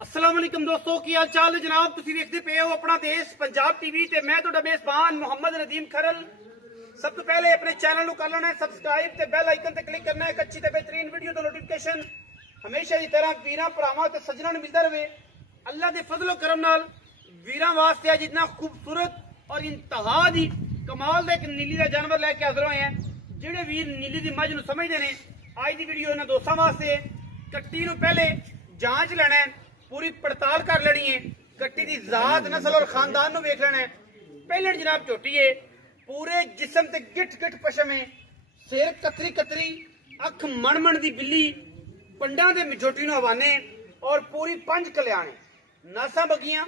अस्सलाम वालेकुम दोस्तों की हाल चाल है जनाब। तुसी देखते पे हो अपना देश पंजाब टीवी ते मैं तो मेजबान मोहम्मद नदीम खरल। सब तो पहले अपने चैनल को कर लेना है सबसक्राइब ते बेल आइकन ते क्लिक करना है। एक अच्छी ते बेहतरीन वीडियो तो नोटिफिकेशन हमेशा की तरह वीरां भरावां ते सज्जनां नूं मिलदा रहे। अल्लाह दे फजलो करम नाल वीरां वास्ते अज इतना खूबसूरत और इंतहा दी कमाल दा एक नीली दा जानवर लैके हाजिर होए हैं। जिहड़े वीर नीली दी मझ नूं समझदे ने अज दी वीडियो इन्हां दोस्तां वास्ते। कट्टी नूं पहले जांच लेना है, पूरी पड़ताल कर लेनी है, कट्टी की जात नस्ल और खानदान नूं वेख लेना है। पहले जनाब झोटी है, पूरे जिसम ते गिठ गिठ पशम है, सिर कतरी कतरी, अख मण दी बिल्ली, पंडा दे झोटी नूं हवाने और पूरी पंज कल्याण, नासा बगियां,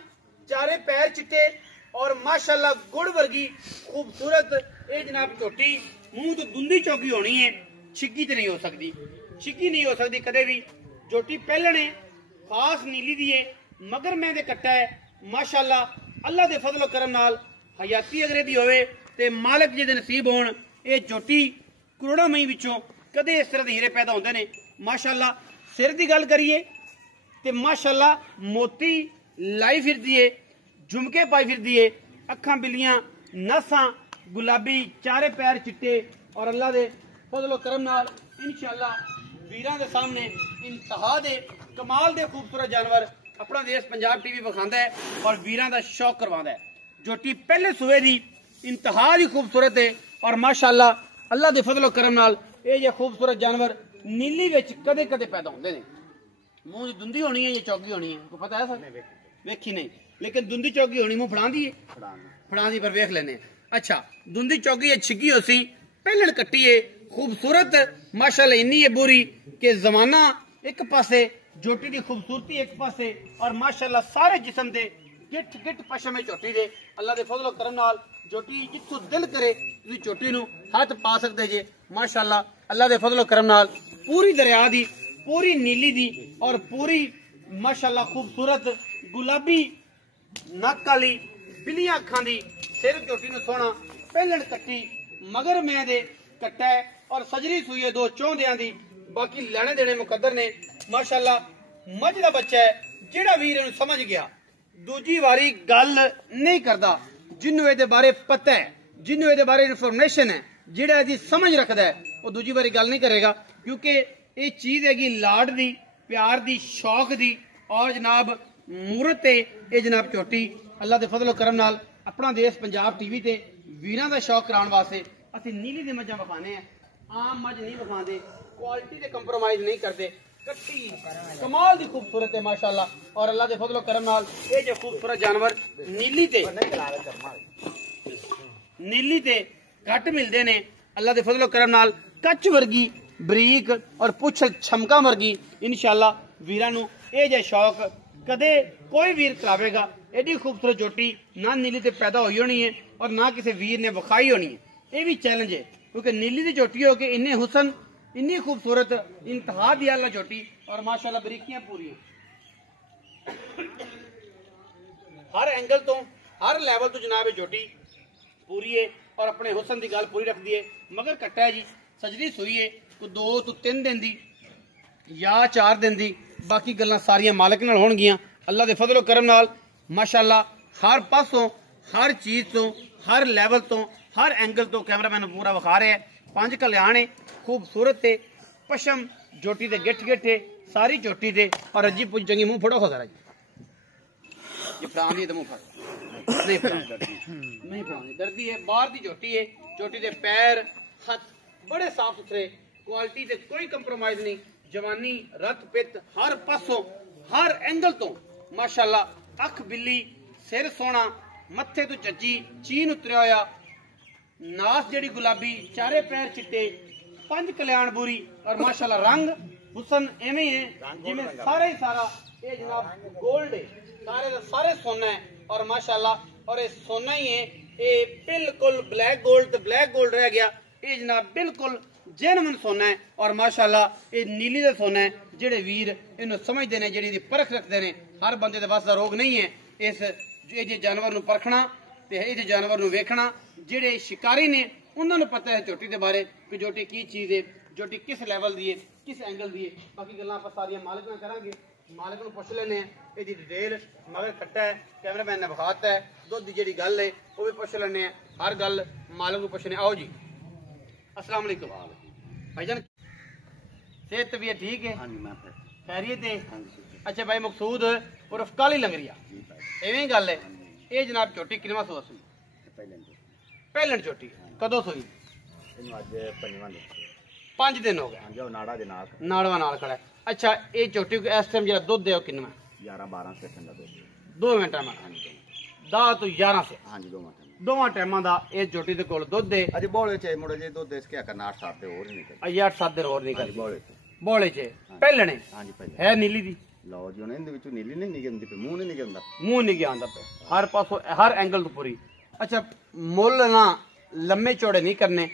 चारे पैर चिट्टे और माशाल्लाह गुड़ वर्गी खूबसूरत ये जनाब झोटी। मुंह तो दुंदी चौकी होनी है, छिक्की तो नहीं हो सकती, छिक्की नहीं हो सकती कदे भी। झोटी पहले ने खास नीली दी है, मगर मैं दे कट्टा है माशाल्लाह। अल्लाह दे फजलो करम नाल हयाती अगरे दी होवे ते मालक जी दे नसीब होण ये झोटी करोड़ों मई विचों कदे इस तरह दे हीरे पैदा होंदे ने माशाल्लाह। सिर दी गल करिए ते माशाल्लाह मोती लाई फिरदी है, झुमके पाई फिरदी है, अखां बिल्लियां, नसां गुलाबी, चारे पैर चिट्टे और अल्लाह दे फजलो करम नाल इंशाअल्लाह वीरां दे सामने इंतहा दे कमाल दे खूबसूरत जानवर अपना देश पंजाब टीवी विखांदा है और वीरां दा शौक करवांदा है। झोटी पहले सूबे दी इंतहा दी खूबसूरत है और माशाल्लाह अल्लाह दे फजलो करम नाल ये जे खूबसूरत जानवर नीली विच कदे कदे पैदा होंदे ने। मुंह दी दुंदी होनी है या चौकी होनी है, को पता है सर? वेखी नहीं, लेकिन दुंदी चौकी होनी मुंह फड़ांदी है, फड़ांदी पर वेख लेने। अच्छा, दुंदी चौकी है छिगी होसी पहले कट्टी है खूबसूरत माशाल्लाह इन्नी है बुरी के जमाना एक पासे, झोटी की खूबसूरती एक पासे और माशाल्लाह सारे जिस्म दे गिठ गिठ पशम है झोटी दे। अल्लाह दे फजलो करम नाल झोटी जिथों दिल करे तुसीं झोटी नूं हथ पा सकदे जे माशाल्लाह। अल्लाह दे फजलो करम नाल पूरी दरिया दी, पूरी नीली दी और पूरी माशाल्लाह खूबसूरत गुलाबी नक वाली बिलियां अखां दी सिर झोटी नूं सोहना पहलण कट्टी मगर मैं दे कट्टा है और सजरी सूई है दो चौंदियां दी। बाकी लेने देने मुकद्दर ने माशाल्लाह। मझ दा बच्चा है, जेड़ा वीर इहनूं समझ गया दूजी वारी गल नहीं करदा, जिन्नू इहदे बारे पता है, जिन्नू इहदे बारे इन्फॉर्मेशन है, जेड़ा इहदी समझ रखदा है वो दूजी बारी गल नहीं करेगा, क्योंकि ये चीज हैगी लाड दी, प्यार दी, शौक दी और जनाब मूरत है ये जनाब झोटी। अल्लाह दे फजलो करम नाल अपना देश पंजाब टीवी ते वीरां दा शौक कराउण वास्ते असीं नीली दी मझां विखाने हैं। आम मझ नहीं विखांदे, क्वालिटी ते कंप्रोमाइज नहीं करते। कट्टी कमाल दी खूबसूरत है माशाल्लाह और अल्लाह दे फजलो करम नाल ये जो खूबसूरत जानवर नीली ते घट मिलते ने। अल्लाह दे फजलो करम नाल कच वर्गी बरीक और पुछ छमका वर्गी इंशाल्लाह वीरां नूं ये जे शौक कदे कोई वीर करावेगा। एडी खूबसूरत झोटी ना नीली ते पैदा हुई होनी है और ना किसी वीर ने विखाई होनी है। ये भी चैलेंज है, क्योंकि नीली दी झोटी हो के इन्ने हुसन, इन्नी खूबसूरत इंतहा दी आला झोटी और माशाल्लाह बरीकियां पूरी हर एंगल तो हर लेवल तो जनाब झोटी पूरी है और अपने हुसन की गल पूरी रखती है। मगर कट्टा है जी, सजरी सूई है को 2 तो 3 दिन दी या 4 दिन दी, बाकी गल्लां सारियां मालिक नाल होणगियां। अल्लाह दे फजलो करम नाल माशाल्लाह हर पासों, हर चीज तो, हर लेवल तो, हर एंगल तो कैमरा मैन पूरा विखा रहा है। 5 कल्याण है, खूबसूरत है, पशम झोटी दे गिठ गिठ है सारी झोटी दे और अजी पुज चंगी मुंह फड़ो खा जी फड़ांदी तो मुंह फड़ नहीं फड़ांदी दर्दी है। बाहर दी झोटी है, झोटी दे पैर हथ बड़े साफ सुथरे, क्वालिटी ते कोई कंप्रोमाइज नहीं। जवानी रत पित हर पासों हर एंगल तो माशाल्लाह। अख बिल्ली, सिर सोना, मत्थे तो चची चीन उतरिया होया, नास जड़ी गुलाबी, चारे पैर चिट्टे, 5 कल्याण बुरी और माशाल्लाह रंग हुसन एवें है जिवें सारे ही सारा ये जनाब गोल्ड है, सारे दा सारे सोना है और माशाल्लाह। और ये सोना ही है, ये बिल्कुल ब्लैक गोल्ड तो ब्लैक गोल्ड रह गया, ये जनाब बिल्कुल जेनवन सोना है और माशाल्लाह ये नीली दा सोना है। जेड़े वीर इन्हू समझते हैं, जेड़ी परख रखते हैं, हर बंदे दे बस दा रोग नहीं है इस जानवर नू परखना ते इस जानवर नू वेखना। जेड़े शिकारी ने उन्होंने पता है झोटी के बारे कि झोटी की चीज है, झोटी किस लैवल दी है, किस एंगल दी है। बाकी गल्लां आपां सारियां मालिक नाल करांगे। मालिक नूं पुछ लेने इहदी डिटेल मगर कट्टा है कैमरामैन ने विखाता है दुध की जिहड़ी गल है वो भी पुछ लेने हर गल मालिक नूं पुछने आओ जी अस्सलाम वालेकुम भाईजान सेहत तबीयत ठीक है खैरियत है अच्छा भाई मकसूद उर्फ काली लंगरिया इवें गल है ये जनाब झोटी किनवा सूआ सुई पहलन झोटी कदों सुई 5 दिन हो गए नाड़वा नाल खड़ा है अच्छा ये झोटी को इस टाइम जरा दुध है किनवा 11-12 सेकंड का 2 मिनट में 10 तो 11 से हाँ जी दोवां टाइमां दा ये झोटी दे कोल दुध है अजे बोले चे मुड़े जे दुध इसके करना 8-7 दिन और निकल 8-7 दिन और निकल बोले बोले चे पहलने हाँ जी पहले है नीली दी लो जी उन्हें इंदे विचों नीली नहीं निकलदी पे मुंह नहीं निकलदा मुंह नहीं आंदा पे हर पासों हर एंगल तो पूरी अच्छा मुल ना लम्बे चौड़े नहीं करने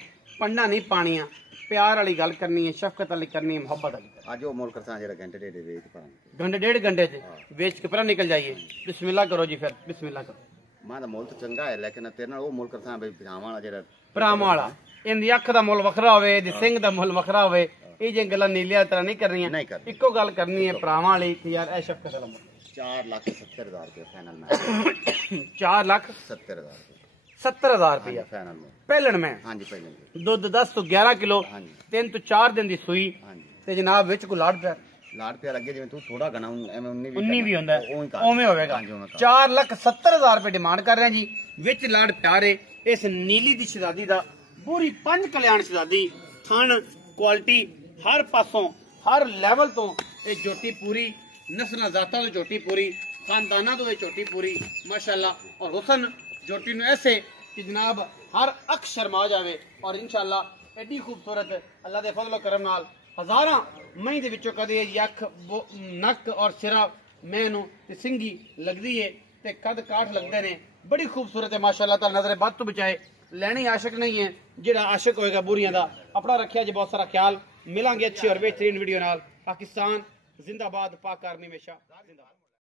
पंडा नहीं पानिया प्यार वाली गल करनी है शफकत वाली करनी है मोहब्बत वाली आज वो मुल्क सा जरा घंटे डेढ़ वेच पर घंटे 1.5 घंटे से बेच के पर निकल जाइए बिस्मिल्लाह करो जी फिर बिस्मिल्लाह करो मां दा मोल तो चंगा है लेकिन तेरे नाल वो मुल्क सा भाई भरावां वाला जरा भरावां वाला इंदी अख दा मुल वखरा होवे दी सिंह दा मुल वखरा होवे ये जे गल्लां नीलिया तरह नहीं करनियां इक्को गल करनी है भरावां वाली कि यार ऐ शफकत वाला मुल 4,70,000 रुपए फाइनल में 4,70,000 रुपया फाइनल में पहलन में हां जी पहले दुध 10 तो 11 किलो हाँ जी 3 तो 4 दिन दी सुई हां जी ते जनाब विच को लाड़ प्यार लगे जिवें तू थोड़ा घना एवं 19 भी होंदा है ओवें होवेगा 4,70,000 रुपए डिमांड कर रहे हैं जी विच लाड़ प्यारे इस नीली दी शहजादी दा पूरी 5 कल्याण शहजादी थन क्वालिटी हर पासों हर लेवल तो ये झोटी पूरी नस्ल जाता तो झोटी पूरी खानदाना तो ये झोटी पूरी माशाल्लाह और हुसन झोटी नूं ऐसे कि जनाब हर अख शर्मा जावे और इंशाल्लाह एडी खूबसूरत अल्लाह दे फजल करम नाल हजारां मई दे विचों कदे अख नक और सिरा मैनू ते सिंगी लगदी है ते कद काठ लगदे ने बड़ी खूबसूरत है माशाल्लाह ताला नजर बद तो बचाए लेनी आशिक नहीं है जेड़ा आशिक होएगा बुरियां दा अपना रखिया जी बहुत सारा ख्याल मिलांगे अच्छी और बेहतरीन वीडियो नाल पाकिस्तान जिंदाबाद पाक आर्मी हमेशा जिंदाबाद।